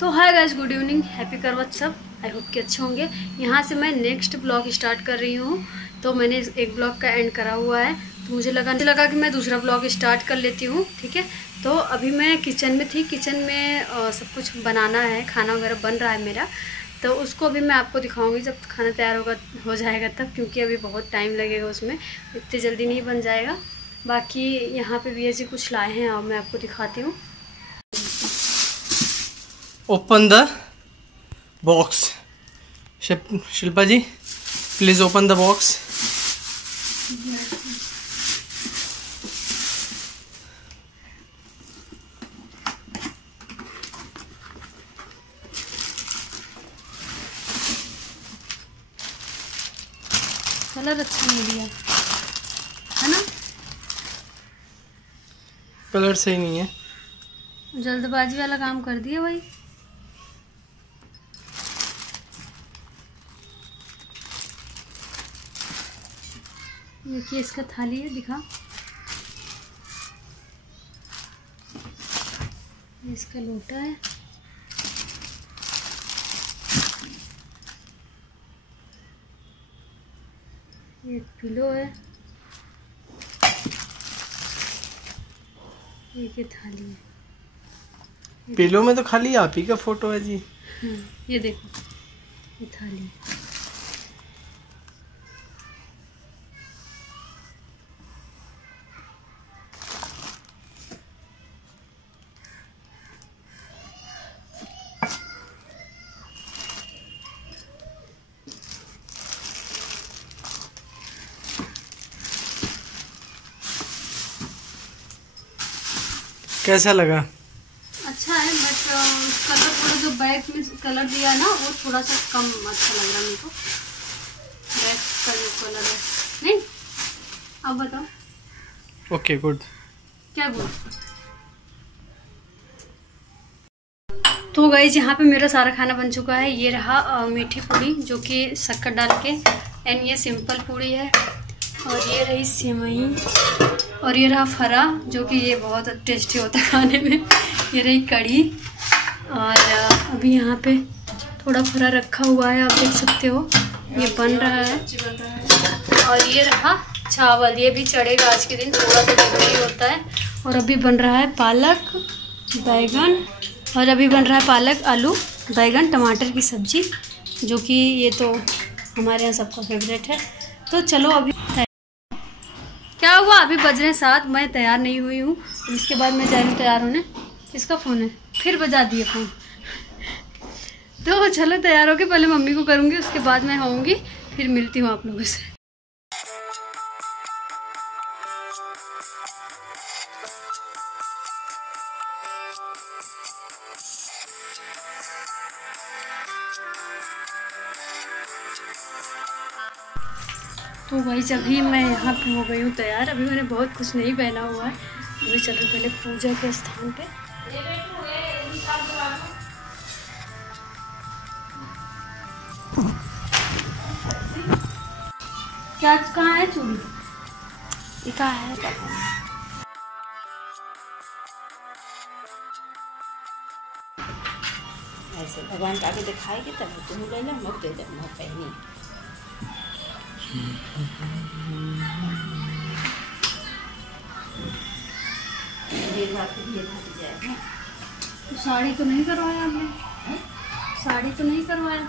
तो hi guys, good evening, happy करवा सब। आई होप कि अच्छे होंगे। यहाँ से मैं नेक्स्ट ब्लॉग स्टार्ट कर रही हूँ। तो मैंने एक ब्लॉग का एंड करा हुआ है, तो मुझे लगा कि मैं दूसरा ब्लॉग स्टार्ट कर लेती हूँ। ठीक है, तो अभी मैं किचन में थी। किचन में सब कुछ बनाना है, खाना वगैरह बन रहा है मेरा। तो उसको अभी मैं आपको दिखाऊंगी जब खाना तैयार हो जाएगा तब, क्योंकि अभी बहुत टाइम लगेगा उसमें, इतनी जल्दी नहीं बन जाएगा। बाकी यहाँ पे भैया जी कुछ लाए हैं और मैं आपको दिखाती हूँ। Open the box. Shilpa ji, please open the box. Colour अच्छा नहीं दिया है ना, कलर सही नहीं है, जल्दबाजी वाला काम कर दिया भाई। देखिए इसका थाली है, दिखा। इसका लोटा है, एक पिलो है, एक ये थाली है। पिलो में तो खाली आप ही का फोटो है जी। ये देखो, ये थाली है। कैसा लगा? अच्छा है, बट कलर थोड़ा जो बैक में कलर दिया है ना, वो थोड़ा सा कम अच्छा लग रहा है मेरे को। बैक का जो कलर है, नहीं? अब बताओ। Okay, good. क्या गुड? तो गाइस, यहाँ पे मेरा सारा खाना बन चुका है। ये रहा मीठी पूड़ी जो कि शक्कर डाल के, एंड ये सिंपल पूड़ी है, और ये रही सेवई, और ये रहा फरा जो कि ये बहुत टेस्टी होता है खाने में। ये रही कढ़ी, और अभी यहाँ पे थोड़ा फरा रखा हुआ है, आप देख सकते हो, ये बन रहा है। और ये रहा चावल, ये भी चढ़ेगा आज के दिन, थोड़ा तो जरूरी होता है। और अभी बन रहा है पालक बैगन, और अभी बन रहा है पालक आलू बैगन टमाटर की सब्जी, जो कि ये तो हमारे यहाँ सबका फेवरेट है। तो चलो अभी क्या हुआ, अभी बज रहे 7, मैं तैयार नहीं हुई हूँ। इसके बाद मैं जा रही हूँ तैयार होने। किसका फ़ोन है? फिर बजा दिए फ़ोन। तो चलो तैयार होके पहले मम्मी को करूँगी, उसके बाद मैं होऊंगी, फिर मिलती हूँ आप लोगों से। तो भाई अभी मैं यहाँ पे हो गई हूँ तैयार। अभी मैंने बहुत कुछ नहीं पहना हुआ है। अभी चलो पहले पूजा के स्थान पे। क्या कहाँ है चूड़ी? ये कहाँ है? ऐसे भगवान के आगे दिखाएगी तब तुम ले लो, मत दे दो, मत पहनी। तो साड़ी तो नहीं करवाया आपने? साड़ी तो नहीं करवाया?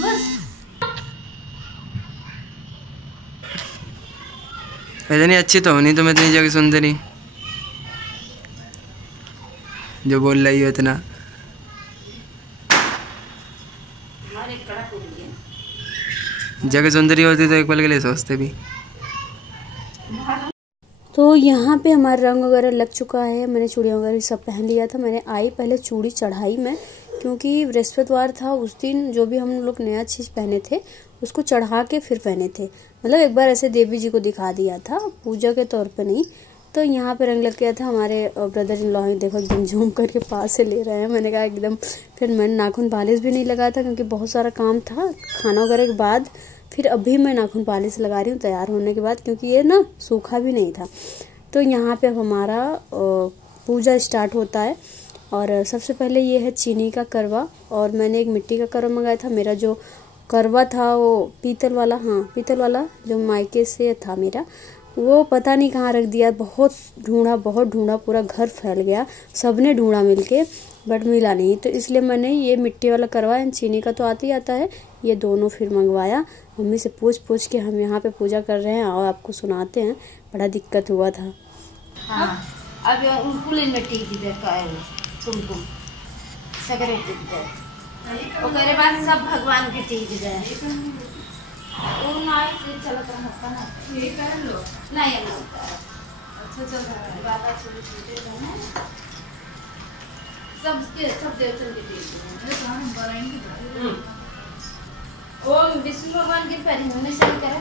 बस इतनी अच्छी तो होनी, तुम इतनी जगह सुंदरी जो बोल रही हो इतना। जगह सुंदरी होती तो एक पल के लिए सोचते भी। तो यहाँ पे हमारा रंग वगैरह लग चुका है। मैंने चूड़ियाँ वगैरह सब पहन लिया था। मैंने आई पहले चूड़ी चढ़ाई मैं, क्योंकि बृहस्पतिवार था उस दिन जो भी हम लोग नया चीज़ पहने थे उसको चढ़ा के फिर पहने थे। मतलब एक बार ऐसे देवी जी को दिखा दिया था, पूजा के तौर पे नहीं। तो यहाँ पे रंग लग गया था। हमारे ब्रदर इन लॉ देखो एकदम झूम करके पास से ले रहे हैं। मैंने कहा एकदम, फिर मैंने नाखून पॉलिश भी नहीं लगाया था क्योंकि बहुत सारा काम था खाना वगैरह के बाद। फिर अभी मैं नाखून पॉलिश लगा रही हूँ तैयार होने के बाद, क्योंकि ये ना सूखा भी नहीं था। तो यहाँ पे अब हमारा पूजा स्टार्ट होता है। और सबसे पहले ये है चीनी का करवा, और मैंने एक मिट्टी का करवा मंगाया था। मेरा जो करवा था वो पीतल वाला, हाँ पीतल वाला जो मायके से था मेरा, वो पता नहीं कहाँ रख दिया। बहुत ढूंढा, पूरा घर फैल गया, सबने ढूंढा मिलके बट मिला नहीं। तो इसलिए मैंने ये मिट्टी वाला करवा, चीनी का तो आता ही आता है, ये दोनों फिर मंगवाया। मम्मी से पूछ के हम यहाँ पे पूजा कर रहे हैं और आपको सुनाते हैं। बड़ा दिक्कत हुआ था। हाँ अब उनको मिट्टी की देर का है कुमकुम सगरे ओकरे बाद सब भगवान के चीज है। वो नाई से चलत रहता ना ये कर लो नहीं अच्छा चल रहा है बाबा छोटे हैं सब देवतन के चीज है। हम बनाएंगे ओम विष्णु भगवान के पैर में से करे।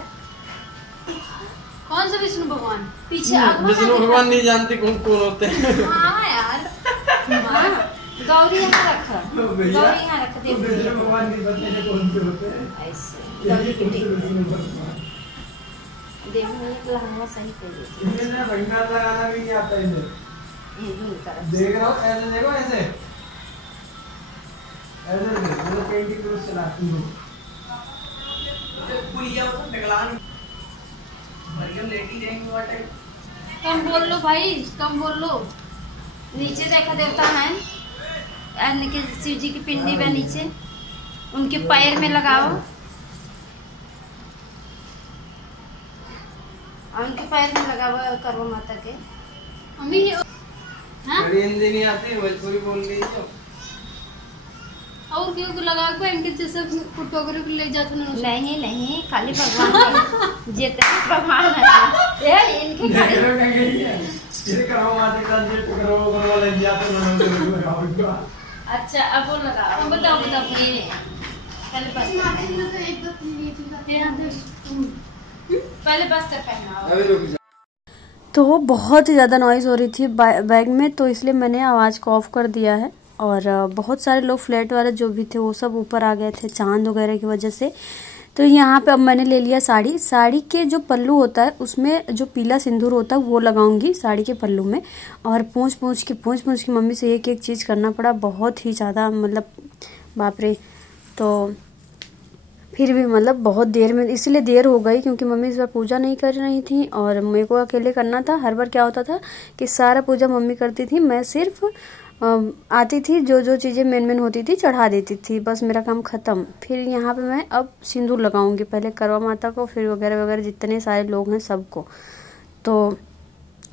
कौन सा विष्णु भगवान? पीछे विष्णु भगवान नहीं जानते कौन होते हैं। हाँ यार गौरी यहाँ रखा, गौरी यहाँ रख दे। विष्णु भगवान नहीं बताते कौन से होते हैं ऐसे गौरी की देखो एक लहंगा सही कर देती है। इन्हें रंगा लगाना भी नहीं आता इन्हें। ये दूर कर देख रहा हूँ ऐसे देखो ऐसे मैं पेंटिंग करो चलाती हूँ। पुलिया को निकलान मरियम लेटी रहेंगे वाटे। कम बोल लो भाई, कम बोल लो। नीचे देखा देवता है के शिव जी की पिंडी में नीचे उनके पैर में लगाओ, उनके पैर में लगाओ करो माता के। मम्मी हिंदी नहीं आती भोजपुरी बोल रही हो और क्यों लगा के इनके जैसे फोटोग्राफी को ले जाते ना। नहीं खाली भगवान जितने भगवान है ये इनके ये करो माते का जेट करो वाला जाते ना। अच्छा अब वो लगाओ। बताओ ये पहले बस कर पहनाओ। तो बहुत ही ज़्यादा नॉइज़ हो रही थी बैग में, तो इसलिए मैंने आवाज़ को ऑफ कर दिया है। और बहुत सारे लोग फ्लैट वाले जो भी थे वो सब ऊपर आ गए थे चांद वगैरह की वजह से। तो यहाँ पे अब मैंने ले लिया साड़ी। साड़ी के जो पल्लू होता है उसमें जो पीला सिंदूर होता है वो लगाऊंगी साड़ी के पल्लू में। और पूछ के मम्मी से एक चीज़ करना पड़ा, बहुत ही ज़्यादा मतलब बाप रे। तो फिर भी मतलब बहुत देर में, इसलिए देर हो गई क्योंकि मम्मी इस बार पूजा नहीं कर रही थी और मेरे को अकेले करना था। हर बार क्या होता था कि सारा पूजा मम्मी करती थी, मैं सिर्फ आती थी, जो चीज़ें मेन होती थी चढ़ा देती थी, बस मेरा काम ख़त्म। फिर यहाँ पे मैं अब सिंदूर लगाऊंगी, पहले करवा माता को, फिर वगैरह जितने सारे लोग हैं सबको। तो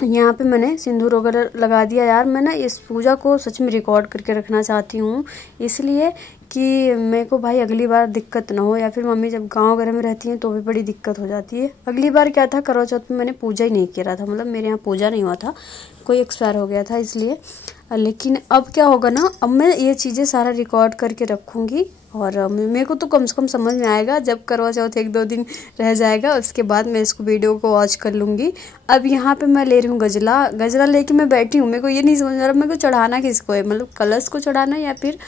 यहाँ पे मैंने सिंदूर वगैरह लगा दिया। यार मैं ना इस पूजा को सच में रिकॉर्ड करके रखना चाहती हूँ, इसलिए कि मेरे को भाई अगली बार दिक्कत ना हो, या फिर मम्मी जब गांव वगैरह में रहती हैं तो भी बड़ी दिक्कत हो जाती है। अगली बार क्या था, करवा चौथ में मैंने पूजा ही नहीं किया था, मतलब मेरे यहाँ पूजा नहीं हुआ था, कोई एक्सपायर हो गया था इसलिए। लेकिन अब क्या होगा ना, अब मैं ये चीज़ें सारा रिकॉर्ड करके रखूँगी और मेरे को तो कम से कम समझ में आएगा। जब करवा चौथ 1-2 दिन रह जाएगा उसके बाद मैं इसको वीडियो को वॉच कर लूँगी। अब यहाँ पे मैं ले रही हूँ गजरा लेके मैं बैठी हूँ। मेरे को ये नहीं समझ आ रहा मेरे को चढ़ाना किसको है, मतलब कलश को चढ़ाना है या फिर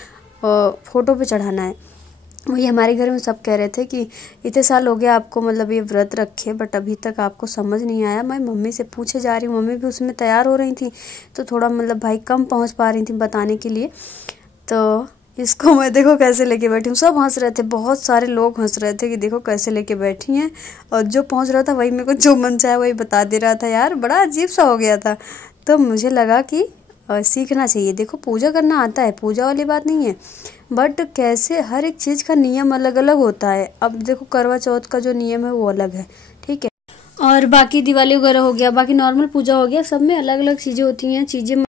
फोटो पे चढ़ाना है। वही हमारे घर में सब कह रहे थे कि इतने साल हो गया आपको मतलब ये व्रत रखे, बट अभी तक आपको समझ नहीं आया। मैं मम्मी से पूछे जा रही हूँ, मम्मी भी उसमें तैयार हो रही थी, तो थोड़ा मतलब भाई कम पहुँच पा रही थी बताने के लिए। तो इसको मैं देखो कैसे लेके बैठी हूँ, सब हंस रहे थे, बहुत सारे लोग हंस रहे थे कि देखो कैसे लेके बैठी हैं। और जो पहुँच रहा था वही मेरे को जो मन चाहे वही बता दे रहा था। यार बड़ा अजीब सा हो गया था, तो मुझे लगा कि सीखना चाहिए। देखो पूजा करना आता है, पूजा वाली बात नहीं है, बट कैसे हर एक चीज़ का नियम अलग अलग होता है। अब देखो करवा चौथ का जो नियम है वो अलग है, ठीक है। और बाकी दिवाली वगैरह हो गया, बाकी नॉर्मल पूजा हो गया, सब में अलग अलग चीज़ें होती हैं। चीज़ें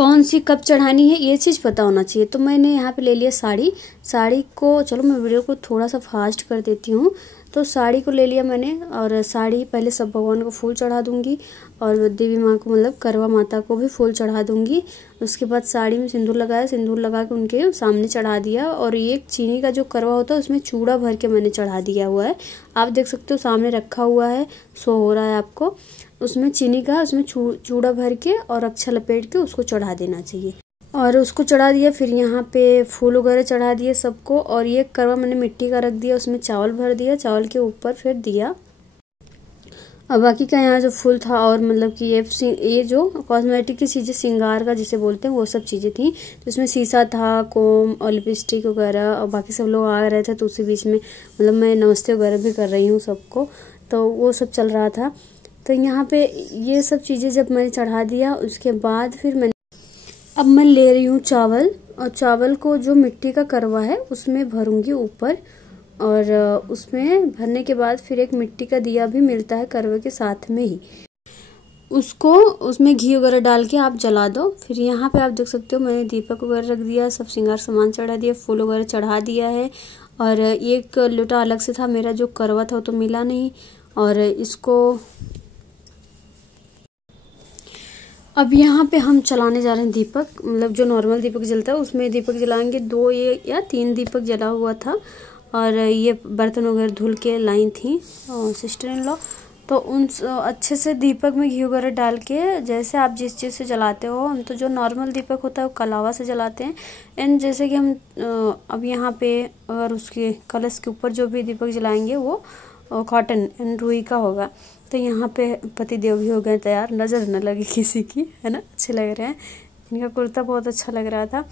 कौन सी कब चढ़ानी है ये चीज़ पता होना चाहिए। तो मैंने यहाँ पे ले लिया साड़ी। साड़ी को चलो मैं वीडियो को थोड़ा सा फास्ट कर देती हूँ। तो साड़ी को ले लिया मैंने और साड़ी पहले सब भगवान को फूल चढ़ा दूंगी और देवी माँ को मतलब करवा माता को भी फूल चढ़ा दूंगी। उसके बाद साड़ी में सिंदूर लगाया, सिंदूर लगा के उनके सामने चढ़ा दिया। और ये चीनी का जो करवा होता है उसमें चूड़ा भर के मैंने चढ़ा दिया हुआ है। आप देख सकते हो सामने रखा हुआ है, शो हो रहा है आपको। उसमें चीनी का उसमें चूड़ा भर के और अक्षा लपेट के उसको चढ़ा देना चाहिए। और उसको चढ़ा दिया। फिर यहाँ पे फूल वगैरह चढ़ा दिए सबको। और ये करवा मैंने मिट्टी का रख दिया, उसमें चावल भर दिया, चावल के ऊपर फिर दिया। और बाकी का यहाँ जो फूल था और मतलब कि ये जो कॉस्मेटिक की चीज़ें, श्रृंगार का जिसे बोलते हैं, वो सब चीज़ें थी। तो इसमें शीशा था, कोम और लिपस्टिक वगैरह। और बाकी सब लोग आ रहे थे तो उसी बीच में मतलब मैं नमस्ते वगैरह भी कर रही हूँ सबको, तो वो सब चल रहा था। तो यहाँ पे ये सब चीज़ें जब मैंने चढ़ा दिया उसके बाद फिर अब मैं ले रही हूँ चावल। और चावल को जो मिट्टी का करवा है उसमें भरूंगी ऊपर। और उसमें भरने के बाद फिर एक मिट्टी का दिया भी मिलता है करवे के साथ में ही, उसको उसमें घी वगैरह डाल के आप जला दो। फिर यहाँ पे आप देख सकते हो मैंने दीपक वगैरह रख दिया, सब श्रृंगार सामान चढ़ा दिया, फूल वगैरह चढ़ा दिया है। और एक लोटा अलग से था मेरा जो करवा था वो तो मिला नहीं। और इसको अब यहाँ पे हम चलाने जा रहे हैं दीपक, मतलब जो नॉर्मल दीपक जलता है उसमें दीपक जलाएंगे। 2 या 3 दीपक जला हुआ था। और ये बर्तन वगैरह धुल के लाई थी सिस्टर इन लॉ, तो उन अच्छे से दीपक में घी वगैरह डाल के, जैसे आप जिस चीज़ से जलाते हो। हम तो जो नॉर्मल दीपक होता है वो कलावा से जलाते हैं। एंड जैसे कि हम अब यहाँ पे अगर उसके कलश के ऊपर जो भी दीपक जलाएंगे वो कॉटन एंड रुई का होगा। तो यहाँ पे पति देव भी हो गए तैयार, नज़र न लगे किसी की, है ना। अच्छे लग रहे हैं, इनका कुर्ता बहुत अच्छा लग रहा था।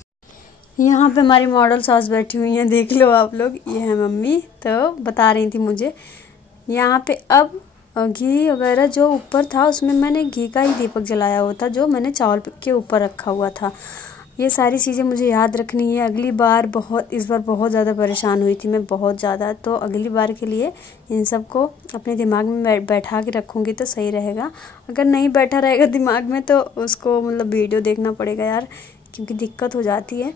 यहाँ पे हमारी मॉडल सास बैठी हुई हैं, देख लो आप लोग। ये है मम्मी, तो बता रही थी मुझे। यहाँ पे अब घी वगैरह जो ऊपर था उसमें मैंने घी का ही दीपक जलाया हुआ था जो मैंने चावल के ऊपर रखा हुआ था। ये सारी चीज़ें मुझे याद रखनी है। अगली बार इस बार बहुत ज़्यादा परेशान हुई थी मैं, बहुत ज़्यादा। तो अगली बार के लिए इन सब को अपने दिमाग में बैठा के रखूँगी तो सही रहेगा। अगर नहीं बैठा रहेगा दिमाग में तो उसको मतलब वीडियो देखना पड़ेगा यार, क्योंकि दिक्कत हो जाती है।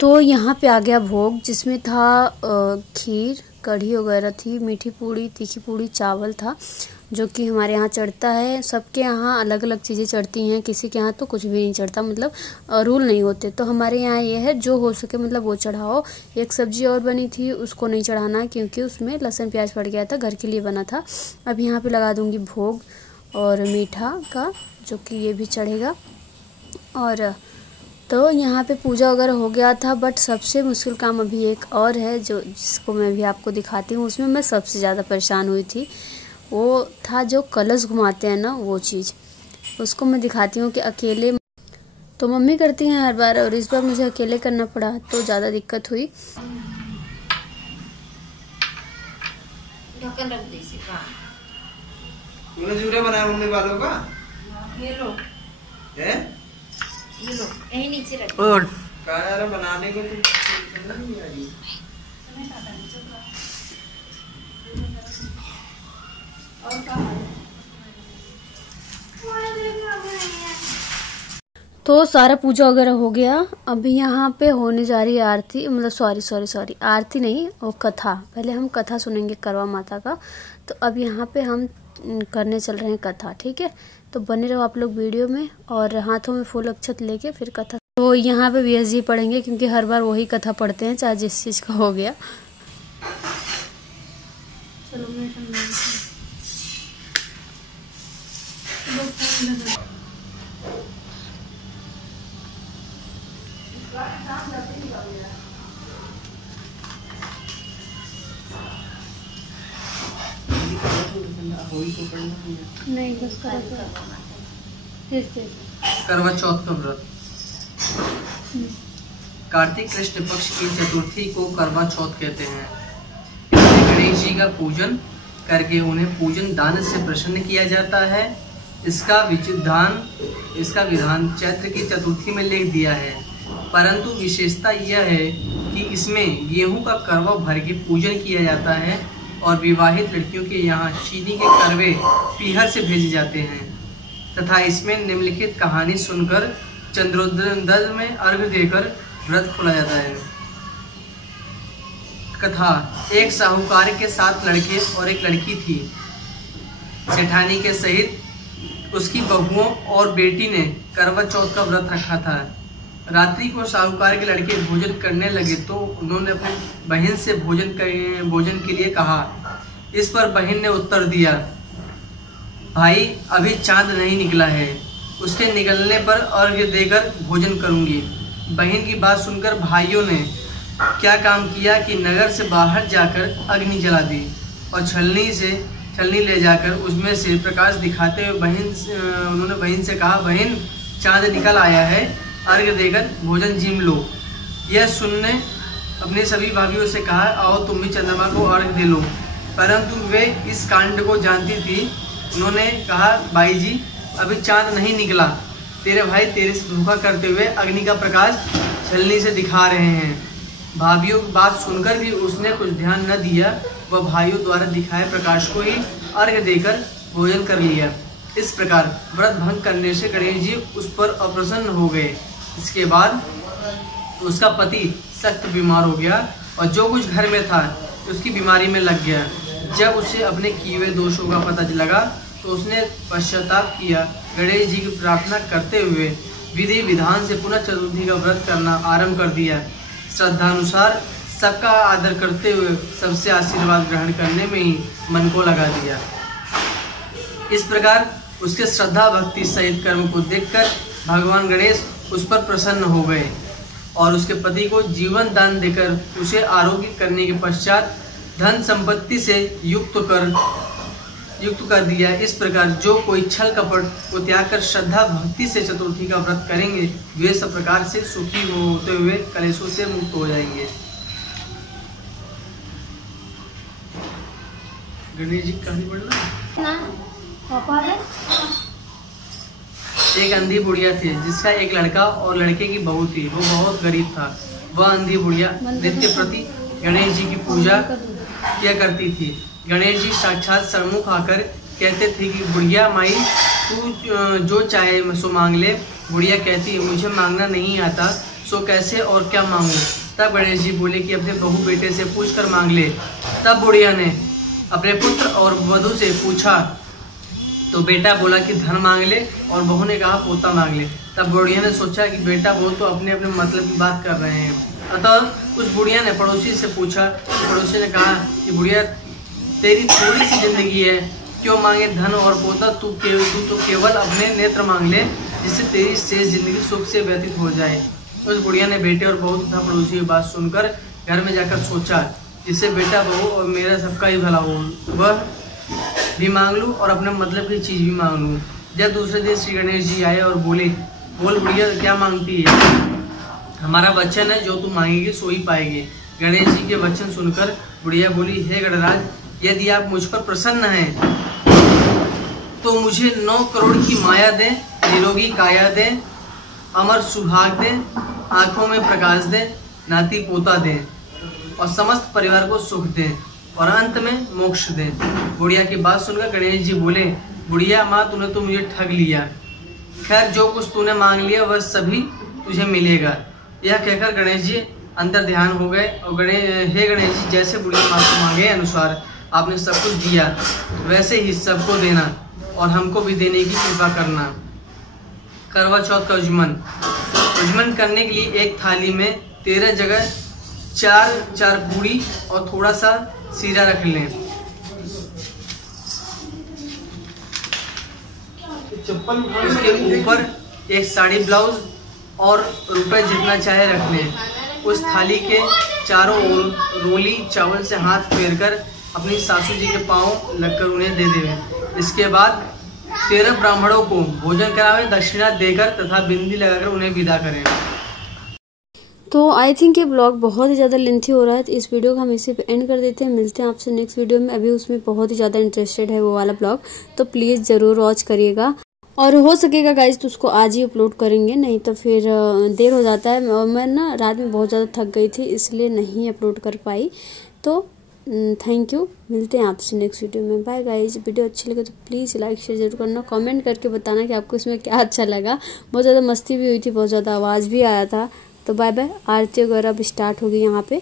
तो यहाँ पे आ गया भोग, जिसमें था खीर, कढ़ी वगैरह थी, मीठी पूड़ी, तीखी पूड़ी, चावल था, जो कि हमारे यहाँ चढ़ता है। सबके यहाँ अलग अलग चीज़ें चढ़ती हैं, किसी के यहाँ तो कुछ भी नहीं चढ़ता, मतलब रूल नहीं होते। तो हमारे यहाँ ये है जो हो सके मतलब वो चढ़ाओ। एक सब्जी और बनी थी उसको नहीं चढ़ाना क्योंकि उसमें लहसुन प्याज पड़ गया था, घर के लिए बना था। अब यहाँ पे लगा दूँगी भोग और मीठा का, जो कि ये भी चढ़ेगा। और तो यहाँ पे पूजा वगैरह हो गया था। बट सबसे मुश्किल काम अभी एक और है जिसको मैं भी आपको दिखाती हूँ। उसमें मैं सबसे ज़्यादा परेशान हुई थी, वो था जो कलश घुमाते हैं ना, वो चीज़। उसको मैं दिखाती हूँ कि अकेले तो मम्मी करती हैं हर बार, और इस बार मुझे अकेले करना पड़ा तो ज़्यादा दिक्कत हुई। बनाया मम्मी बालों का, ये लो यही नीचे रख और बनाने को तो नहीं आ रही। तो सारा पूजा वगैरह हो गया। अभी यहाँ पे होने जा रही है आरती, मतलब सॉरी आरती नहीं, वो कथा। पहले हम कथा सुनेंगे करवा माता का। तो अब यहाँ पे हम करने चल रहे हैं कथा, ठीक है। तो बने रहो आप लोग वीडियो में, और हाथों में फूल अक्षत लेके फिर कथा। तो यहाँ पे व्यास जी पढ़ेंगे क्योंकि हर बार वही कथा पढ़ते हैं, चाहे जिस चीज़ का हो गया। चलो मैं नहीं बस करवा चौथ का व्रत। कार्तिक कृष्ण पक्ष की चतुर्थी को करवा चौथ कहते हैं। इसमें गणेश जी का पूजन करके उन्हें पूजन दान से प्रसन्न किया जाता है। इसका विधान चैत्र की चतुर्थी में लिख दिया है, परंतु विशेषता यह है कि इसमें गेहूं का करवा भर के पूजन किया जाता है और विवाहित लड़कियों के यहाँ चीनी के करवे पीहर से भेजे जाते हैं तथा इसमें निम्नलिखित कहानी सुनकर चंद्रोदय में अर्घ्य देकर व्रत खोला जाता है। कथा। एक साहूकार के 7 लड़के और एक लड़की थी। सेठानी के सहित उसकी बहुओं और बेटी ने करवा चौथ का व्रत रखा था। रात्रि को साहूकार के लड़के भोजन करने लगे तो उन्होंने अपनी बहन से भोजन के लिए कहा। इस पर बहन ने उत्तर दिया, भाई अभी चांद नहीं निकला है, उसके निकलने पर अर्घ्य देकर भोजन करूंगी। बहन की बात सुनकर भाइयों ने क्या काम किया कि नगर से बाहर जाकर अग्नि जला दी और छलनी ले जाकर उसमें से प्रकाश दिखाते हुए उन्होंने बहन से कहा, बहन चांद निकल आया है, अर्घ्य देकर भोजन जीम लो। यह सुनने अपने सभी भाइयों से कहा, आओ तुम भी चंद्रमा को अर्घ्य दे लो, परंतु वे इस कांड को जानती थी। उन्होंने कहा, भाई जी अभी चांद नहीं निकला, तेरे भाई तेरे से धोखा करते हुए अग्नि का प्रकाश छलनी से दिखा रहे हैं। भाभियों की बात सुनकर भी उसने कुछ ध्यान न दिया, वह भाइयों द्वारा दिखाए प्रकाश को ही अर्घ्य देकर भोजन कर लिया। इस प्रकार व्रत भंग करने से गणेश जी उस पर अप्रसन्न हो गए। इसके बाद उसका पति सख्त बीमार हो गया और जो कुछ घर में था उसकी बीमारी में लग गया। जब उसे अपने किए हुए दोषों का पता लगा तो उसने पश्चाताप किया। गणेश जी की प्रार्थना करते हुए विधि विधान से पुनः चतुर्थी का व्रत करना आरंभ कर दिया। श्रद्धानुसार सबका आदर करते हुए सबसे आशीर्वाद ग्रहण करने में ही मन को लगा दिया। इस प्रकार उसके श्रद्धा भक्ति सहित कर्म को देखकर भगवान गणेश उस पर प्रसन्न हो गए और उसके पति को जीवन दान देकर उसे आरोग्य करने के पश्चात धन संपत्ति से युक्त कर दिया। इस प्रकार जो कोई छल कपट को त्याग कर श्रद्धा भक्ति से चतुर्थी का व्रत करेंगे वे सब प्रकार से सुखी होते हुए कलेशों से मुक्त हो जाएंगे। गणेश जी कहानी पढ़ना। एक अंधी बुढ़िया थी जिसका एक लड़का और लड़के की बहू थी। वो बहुत गरीब था। वह अंधी बुढ़िया नित्य प्रति गणेश जी की पूजा किया करती थी। गणेश जी साक्षात सम्मुख आकर कहते थे कि बुढ़िया माई तू जो चाहे सो मांग ले। बुढ़िया कहती मुझे मांगना नहीं आता, सो कैसे और क्या मांगूं। तब गणेश जी बोले कि अपने बहू बेटे से पूछ कर मांग ले। तब बुढ़िया ने अपने पुत्र और वधू से पूछा तो बेटा बोला कि धन मांग ले और बहू ने कहा पोता मांग ले। तब बुढ़िया ने सोचा कि बेटा बहू तो अपने अपने मतलब की बात कर रहे हैं, अतः उस बुढ़िया ने पड़ोसी से पूछा। पड़ोसी ने कहा कि बुढ़िया तेरी थोड़ी सी जिंदगी है, क्यों मांगे धन और पोता, तू तो केवल अपने नेत्र मांग ले जिससे तेरी शेष जिंदगी सुख से व्यतीत हो जाए। उस बुढ़िया ने बेटे और बहू तथा पड़ोसी की बात सुनकर घर में जाकर सोचा जिससे बेटा बहू और मेरा सबका ही भला हो, वह भी मांग लूँ और अपने मतलब की चीज़ भी मांग लूँ। जब दूसरे दिन श्री गणेश जी आए और बोले, बोल बुढ़िया क्या मांगती है। हमारा वचन है जो तू मांगेगी सो ही पाएगी। गणेश जी के वचन सुनकर बुढ़िया बोली, हे गणराज यदि आप मुझ पर प्रसन्न हैं तो मुझे 9 करोड़ की माया दें, निरोगी काया दें, अमर सुहाग दें, आंखों में प्रकाश दें, नाती पोता दें और समस्त परिवार को सुख दें और अंत में मोक्ष दें। बुढ़िया की बात सुनकर गणेश जी बोले, बुढ़िया माँ तूने तो मुझे ठग लिया। खैर जो कुछ तूने मांग लिया वह सभी तुझे मिलेगा। यह कहकर गणेश जी अंदर ध्यान हो गए और हे गणेश जी जैसे बुढ़िया माँ को मांगे अनुसार आपने सब कुछ दिया वैसे ही सबको देना और हमको भी देने की कृपा करना। करवा चौथ का उज्जमन करने के लिए एक थाली में 13 जगह 4 पूड़ी और थोड़ा सा सीरा रख लें। उसके ऊपर एक साड़ी ब्लाउज और रुपए जितना चाहे रख लें। उस थाली के चारों ओर रोली चावल से हाथ फेरकर अपनी सासू जी के पांव लगकर उन्हें दे देवें। इसके बाद 13 ब्राह्मणों को भोजन करावें, दक्षिणा देकर तथा बिंदी लगाकर उन्हें विदा करें। तो आई थिंक ये ब्लॉग बहुत ही ज़्यादा लेंथी हो रहा है, तो इस वीडियो को हम इसी पे एंड कर देते हैं। मिलते हैं आपसे नेक्स्ट वीडियो में। अभी उसमें बहुत ही ज़्यादा इंटरेस्टेड है वो वाला ब्लॉग, तो प्लीज़ ज़रूर वॉच करिएगा। और हो सकेगा गाइज तो उसको आज ही अपलोड करेंगे, नहीं तो फिर देर हो जाता है। और मैं ना रात में बहुत ज़्यादा थक गई थी, इसलिए नहीं अपलोड कर पाई। तो थैंक यू, मिलते हैं आपसे नेक्स्ट वीडियो में। Bye guys. वीडियो अच्छी लगे तो प्लीज़ लाइक शेयर जरूर करना, कमेंट करके बताना कि आपको इसमें क्या अच्छा लगा। बहुत ज़्यादा मस्ती भी हुई थी, बहुत ज़्यादा आवाज़ भी आया था। तो बाय बाय। आरती वगैरह अब स्टार्ट होगी यहाँ पे।